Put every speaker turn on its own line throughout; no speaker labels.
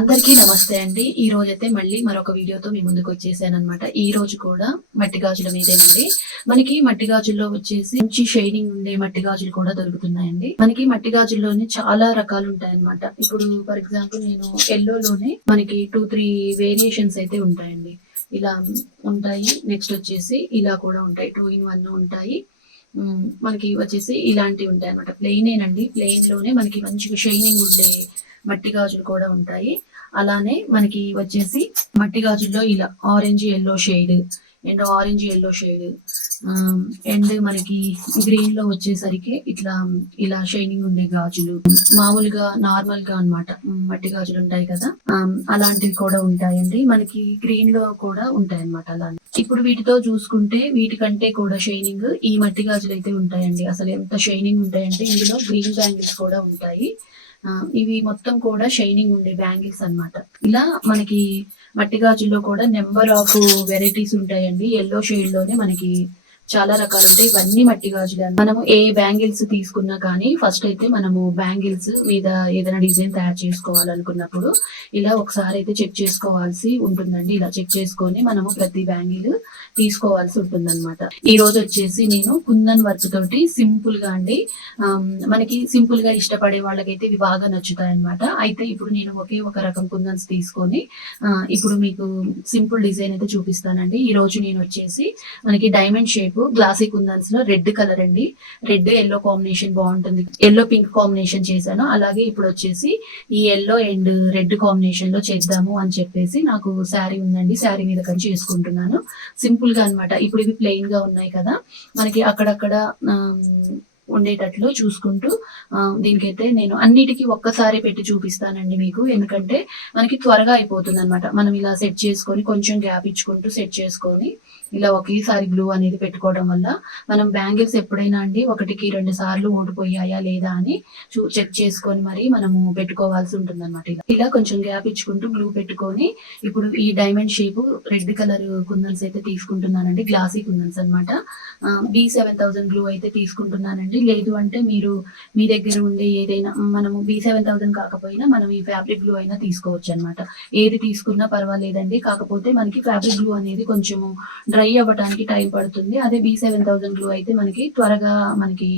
అందరికీ నమస్తే అండి ఈ రోజు అయితే మళ్ళీ మరొక వీడియోతో మీ ముందుకు వచ్చేసాను అనమాట ఈ రోజు కూడా మట్టి గాజుల మీదేనండి మనకి మట్టి గాజుల్లో వచ్చేసి మంచి షైనింగ్ ఉండే మట్టి గాజులు కూడా దొరుకుతున్నాయండి మనకి మట్టి గాజుల్లోనే చాలా రకాలు ఉంటాయన్నమాట ఇప్పుడు ఫర్ ఎగ్జాంపుల్ నేను ఎల్లోలోనే మనకి టూ త్రీ వేరియేషన్స్ అయితే ఉంటాయండి ఇలా ఉంటాయి నెక్స్ట్ వచ్చేసి ఇలా కూడా ఉంటాయి టూ ఇన్ వన్ ఉంటాయి మనకి వచ్చేసి ఇలాంటివి ఉంటాయి అనమాట ప్లెయిన్ లోనే మనకి మంచిగా షైనింగ్ ఉండే మట్టి గాజులు కూడా ఉంటాయి అలానే మనకి వచ్చేసి మట్టి గాజుల్లో ఇలా orange yellow shade and orange yellow shade and మనకి గ్రీన్ లో వచ్చేసరికి ఇట్లా ఇలా షైనింగ్ ఉండే గాజులు మామూలుగా నార్మల్ గా అనమాట మట్టి గాజులు ఉంటాయి కదా um, అలాంటివి కూడా ఉంటాయండి మనకి గ్రీన్ లో కూడా ఉంటాయి అనమాట అలాంటి ఇప్పుడు వీటితో చూసుకుంటే వీటికంటే కూడా షైనింగ్ ఈ మట్టి గాజులు అయితే ఉంటాయండి అసలు ఎంత షైనింగ్ ఉంటాయంటే ఇందులో గ్రీన్ బ్యాంగిల్స్ కూడా ఉంటాయి ఇవి మొత్తం కూడా షైనింగ్ ఉండే బ్యాంగిల్స్ అనమాట ఇలా మనకి మట్టి గాజుల్లో కూడా నెంబర్ ఆఫ్ వెరైటీస్ ఉంటాయండి ఎల్లో షేడ్ లోనే మనకి చాలా రకాలు ఉంటాయి ఇవన్నీ మట్టి గాజులు మనము ఏ బ్యాంగిల్స్ తీసుకున్నా కానీ ఫస్ట్ అయితే మనము బ్యాంగిల్స్ మీద ఏదైనా డిజైన్ తయారు చేసుకోవాలనుకున్నప్పుడు ఇలా ఒకసారి అయితే చెక్ చేసుకోవాల్సి ఉంటుందండి ఇలా చెక్ చేసుకొని మనము ప్రతి బ్యాంగిల్ తీసుకోవాల్సి ఉంటుందన్నమాట ఈ రోజు వచ్చేసి నేను కుందన్ వర్క్ తోటి సింపుల్ గా అండి మనకి సింపుల్ గా ఇష్టపడే వాళ్ళకైతే ఇవి బాగా నచ్చుతాయి అనమాట అయితే ఇప్పుడు నేను ఒకే ఒక రకం కుందన్స్ తీసుకొని ఇప్పుడు మీకు సింపుల్ డిజైన్ అయితే చూపిస్తానండి ఈ రోజు నేను వచ్చేసి మనకి డైమండ్ షేప్ మీకు గ్లాసీ కుందన్స్ లో రెడ్ కలర్ అండి రెడ్ ఎల్లో కాంబినేషన్ బాగుంటుంది ఎల్లో పింక్ కాంబినేషన్ చేశాను అలాగే ఇప్పుడు వచ్చేసి ఈ ఎల్లో అండ్ రెడ్ కాంబినేషన్ లో చేద్దాము అని చెప్పేసి నాకు శారీ ఉందండి శారీ మీద కంచి వేసుకుంటున్నాను సింపుల్ గా అనమాట ఇప్పుడు ఇవి ప్లెయిన్ గా ఉన్నాయి కదా మనకి అక్కడక్కడ ఉండేటట్లు చూసుకుంటూ దీనికైతే నేను అన్నిటికీ ఒక్కసారి పెట్టి చూపిస్తానండి మీకు ఎందుకంటే మనకి త్వరగా అయిపోతుంది అనమాట మనం ఇలా సెట్ చేసుకొని కొంచెం గ్యాప్ ఇచ్చుకుంటూ సెట్ చేసుకొని ఇలా ఒకేసారి గ్లూ అనేది పెట్టుకోవడం వల్ల మనం బ్యాంగిల్స్ ఎప్పుడైనా అండి ఒకటికి రెండు సార్లు ఓడిపోయాయా లేదా అని చెక్ చేసుకొని మరి మనము పెట్టుకోవాల్సి ఉంటుంది అనమాట ఇలా ఇలా కొంచెం గ్యాప్ ఇచ్చుకుంటూ గ్లూ పెట్టుకొని ఇప్పుడు ఈ diamond shape red colour kundans అయితే తీసుకుంటున్నానండి గ్లాసీ కుందన్స్ అనమాట బి సెవెన్ థౌసండ్ గ్లూ అయితే తీసుకుంటున్నానండి లేదు అంటే మీరు మీ దగ్గర ఉండే ఏదైనా మనము బి సెవెన్ థౌసండ్ కాకపోయినా మనం ఈ ఫ్యాబ్రిక్ గ్లూ అయినా తీసుకోవచ్చు అనమాట ఏది తీసుకున్నా పర్వాలేదండి కాకపోతే మనకి ఫ్యాబ్రిక్ గ్లూ అనేది కొంచెము డ్రై డ్రై అవ్వడానికి టైం పడుతుంది అదే బి సెవెన్ థౌసండ్ గ్లూ అయితే మనకి త్వరగా మనకి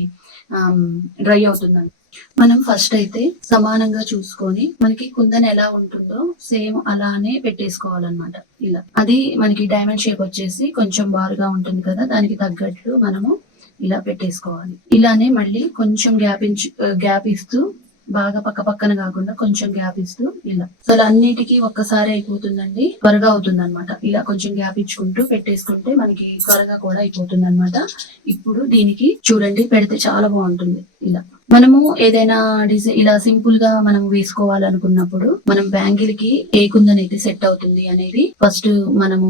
డ్రై అవుతుందండి మనం ఫస్ట్ అయితే సమానంగా చూసుకొని మనకి కుందన్ ఎలా ఉంటుందో సేమ్ అలానే పెట్టేసుకోవాలన్నమాట ఇలా అది మనకి డైమండ్ షేప్ వచ్చేసి కొంచెం బారుగా ఉంటుంది కదా దానికి తగ్గట్లు మనము ఇలా పెట్టేసుకోవాలి ఇలానే మళ్ళీ కొంచెం గ్యాప్ గ్యాప్ ఇస్తూ బాగా పక్క పక్కన కాకుండా కొంచెం గ్యాప్ ఇస్తూ ఇలా అసలు అన్నిటికీ ఒక్కసారి అయిపోతుందండి త్వరగా అవుతుంది అనమాట ఇలా కొంచెం గ్యాప్ ఇచ్చుకుంటూ పెట్టేసుకుంటే మనకి త్వరగా కూడా అయిపోతుంది అనమాట ఇప్పుడు దీనికి చూడండి పెడితే చాలా బాగుంటుంది ఇలా మనము ఏదైనా డిజైన్ ఇలా సింపుల్ గా మనం వేసుకోవాలనుకున్నప్పుడు మనం బ్యాంగిల్ కి ఏ కుందన్ అయితే సెట్ అవుతుంది అనేది ఫస్ట్ మనము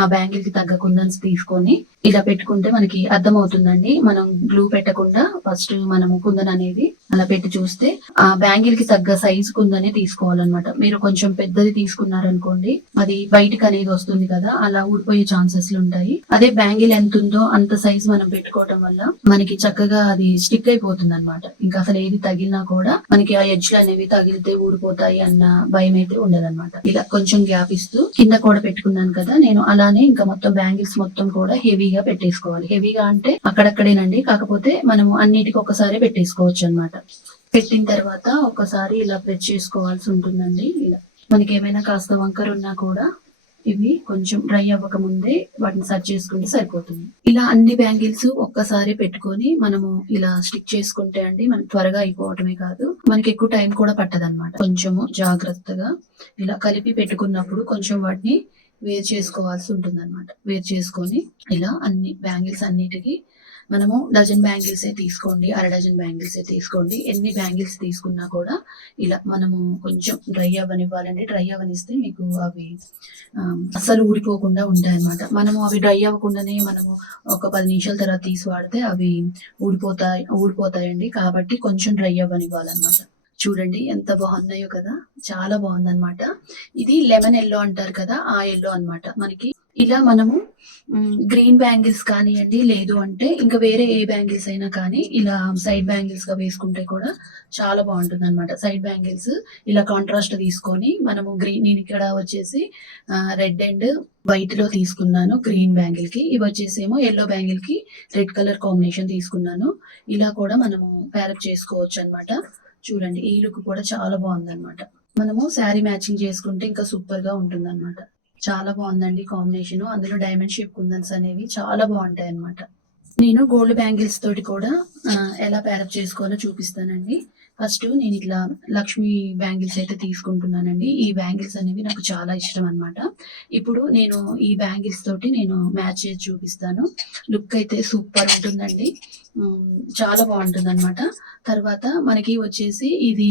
ఆ బ్యాంగిల్ కి తగ్గ కుందన్స్ తీసుకొని ఇలా పెట్టుకుంటే మనకి అర్థం అవుతుందండి మనం గ్లూ పెట్టకుండా ఫస్ట్ మనము కుందన్ అనేది అలా పెట్టి చూస్తే ఆ బ్యాంగిల్ కి తగ్గ సైజు కుందనే తీసుకోవాలన్నమాట మీరు కొంచెం పెద్దది తీసుకున్నారనుకోండి అది బయటకు అనేది వస్తుంది కదా అలా ఊడిపోయే ఛాన్సెస్ ఉంటాయి అదే బ్యాంగిల్ ఎంత ఉందో అంత సైజు మనం పెట్టుకోవడం వల్ల మనకి చక్కగా అది స్టిక్ అయిపోతుంది అనమాట ఇంకా అసలు ఏది తగిలినా కూడా మనకి ఆ ఎడ్జ్లు అనేవి తగిలితే ఊడిపోతాయి అన్న భయం అయితే ఉండదన్నమాట ఇలా కొంచెం గ్యాప్ ఇస్తూ కింద కూడా పెట్టుకున్నాను కదా నేను అలానే ఇంకా మొత్తం బ్యాంగిల్స్ మొత్తం కూడా హెవీగా పెట్టేసుకోవాలి హెవీగా అంటే అక్కడక్కడేనండి కాకపోతే మనం అన్నిటికీ ఒకసారి పెట్టేసుకోవచ్చు అనమాట పెట్టిన తర్వాత ఒకసారి ఇలా ప్రెస్ చేసుకోవాల్సి ఉంటుందండి ఇలా మనకి ఏమైనా కాస్త వంకర ఉన్నా కూడా ఇవి కొంచెం డ్రై అవ్వక ముందే వాటిని సర్చ్ చేసుకుంటే సరిపోతుంది ఇలా అన్ని బ్యాంగిల్స్ ఒక్కసారి పెట్టుకొని మనము ఇలా స్టిక్ చేసుకుంటే అండి మనకి త్వరగా అయిపోవటమే కాదు మనకి ఎక్కువ టైం కూడా అనమాట కొంచెము జాగ్రత్తగా ఇలా కలిపి పెట్టుకున్నప్పుడు కొంచెం వాటిని వేరు చేసుకోవాల్సి ఉంటుంది అనమాట వేరు చేసుకొని ఇలా అన్ని బ్యాంగిల్స్ అన్నిటికీ మనము డజన్ బ్యాంగిల్సే తీసుకోండి అర డజన్ బ్యాంగిల్సే తీసుకోండి ఎన్ని బ్యాంగిల్స్ తీసుకున్నా కూడా ఇలా మనము కొంచెం డ్రై అవ్వనివ్వాలండి డ్రై అవ్వనిస్తే మీకు అవి అసలు ఊడిపోకుండా ఉంటాయి అన్నమాట మనము అవి డ్రై అవ్వకుండానే మనము ఒక పది నిమిషాల తర్వాత తీసి వాడితే అవి ఊడిపోతాయి ఊడిపోతాయండి కాబట్టి కొంచెం డ్రై అవ్వనివ్వాలన్నమాట చూడండి ఎంత బాగున్నాయో కదా చాలా బాగుందన్నమాట ఇది లెమన్ ఎల్లో అంటారు కదా ఆ ఎల్లో అనమాట మనకి ఇలా మనము గ్రీన్ బ్యాంగిల్స్ కానివ్వండి లేదు అంటే ఇంకా వేరే ఏ బ్యాంగిల్స్ అయినా కానీ ఇలా సైడ్ బ్యాంగిల్స్ గా వేసుకుంటే కూడా చాలా బాగుంటుంది అనమాట సైడ్ బ్యాంగిల్స్ ఇలా కాంట్రాస్ట్ తీసుకొని మనము గ్రీన్ నేను ఇక్కడ వచ్చేసి రెడ్ అండ్ వైట్ లో తీసుకున్నాను గ్రీన్ బ్యాంగిల్ కి ఇవి వచ్చేసేమో ఎల్లో బ్యాంగిల్ కి రెడ్ కలర్ కాంబినేషన్ తీసుకున్నాను ఇలా కూడా మనము ప్యారప్ చేసుకోవచ్చు అనమాట చూడండి ఈ లుక్ కూడా చాలా బాగుంది అనమాట మనము శారీ మ్యాచింగ్ చేసుకుంటే ఇంకా సూపర్ గా ఉంటుంది అనమాట చాలా బాగుందండి కాంబినేషన్ అందులో డైమండ్ షేప్ కుందన్స్ అనేవి చాలా బాగుంటాయి అనమాట నేను గోల్డ్ బ్యాంగిల్స్ తోటి కూడా ఎలా ప్యారప్ చేసుకోవాలో చూపిస్తానండి ఫస్ట్ నేను ఇట్లా లక్ష్మి బ్యాంగిల్స్ అయితే తీసుకుంటున్నానండి ఈ బ్యాంగిల్స్ అనేవి నాకు చాలా ఇష్టం అనమాట ఇప్పుడు నేను ఈ బ్యాంగిల్స్ తోటి నేను మ్యాచ్ చేసి చూపిస్తాను లుక్ అయితే సూపర్ ఉంటుందండి చాలా బాగుంటుంది తర్వాత మనకి వచ్చేసి ఇది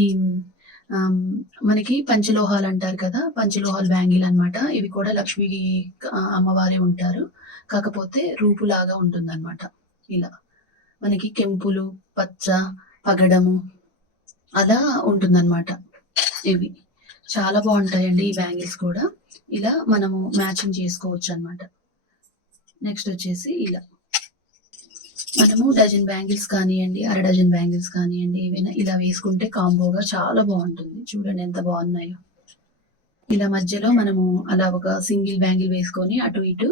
మనకి పంచలోహాలు అంటారు కదా పంచలోహాలు బ్యాంగిల్ అనమాట ఇవి కూడా లక్ష్మికి అమ్మవారే ఉంటారు కాకపోతే రూపులాగా ఉంటుంది అనమాట ఇలా మనకి కెంపులు పచ్చ పగడము అలా ఉంటుంది అనమాట ఇవి చాలా బాగుంటాయండి ఈ బ్యాంగిల్స్ కూడా ఇలా మనము మ్యాచింగ్ చేసుకోవచ్చు అనమాట నెక్స్ట్ వచ్చేసి ఇలా మనము డజన్ బ్యాంగిల్స్ కానివ్వండి అర డజన్ బ్యాంగిల్స్ కానివ్వండి ఏవైనా ఇలా వేసుకుంటే కాంబోగా చాలా బాగుంటుంది చూడండి ఎంత బాగున్నాయో ఇలా మధ్యలో మనము అలా ఒక సింగిల్ బ్యాంగిల్ వేసుకొని అటు ఇటు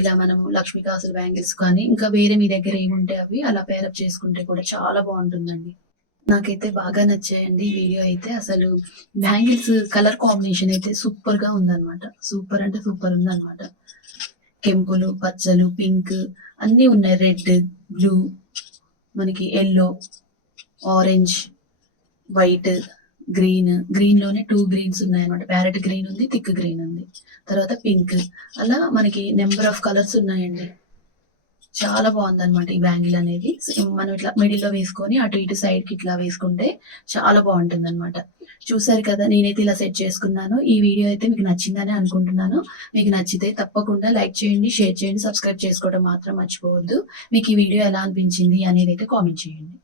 ఇలా మనము లక్ష్మీకాసుల బ్యాంగిల్స్ కానీ ఇంకా వేరే మీ దగ్గర ఏముంటే అవి అలా పేరప్ చేసుకుంటే కూడా చాలా బాగుంటుందండి నాకైతే బాగా నచ్చాయండి వీడియో అయితే అసలు బ్యాంగిల్స్ కలర్ కాంబినేషన్ అయితే సూపర్ గా ఉందన్నమాట సూపర్ అంటే సూపర్ ఉందన్నమాట కెంపులు పచ్చలు పింక్ అన్నీ ఉన్నాయి రెడ్ బ్లూ మనకి yellow orange white green green లోనే టూ గ్రీన్స్ ఉన్నాయి అనమాట ప్యారెట్ గ్రీన్ ఉంది థిక్ గ్రీన్ ఉంది తర్వాత పింక్ అలా మనకి నెంబర్ ఆఫ్ కలర్స్ ఉన్నాయండి చాలా బాగుంది అనమాట ఈ బ్యాంగిల్ అనేది మనం ఇట్లా మిడిల్ లో వేసుకొని అటు ఇటు సైడ్ కి ఇట్లా వేసుకుంటే చాలా బాగుంటుంది అనమాట చూసారు కదా నేనైతే ఇలా సెట్ చేసుకున్నాను ఈ వీడియో అయితే మీకు నచ్చిందని అనుకుంటున్నాను మీకు నచ్చితే తప్పకుండా లైక్ చేయండి షేర్ చేయండి సబ్స్క్రైబ్ చేసుకోవడం మాత్రం మర్చిపోవద్దు మీకు ఈ వీడియో ఎలా అనిపించింది అనేది అయితే కామెంట్ చేయండి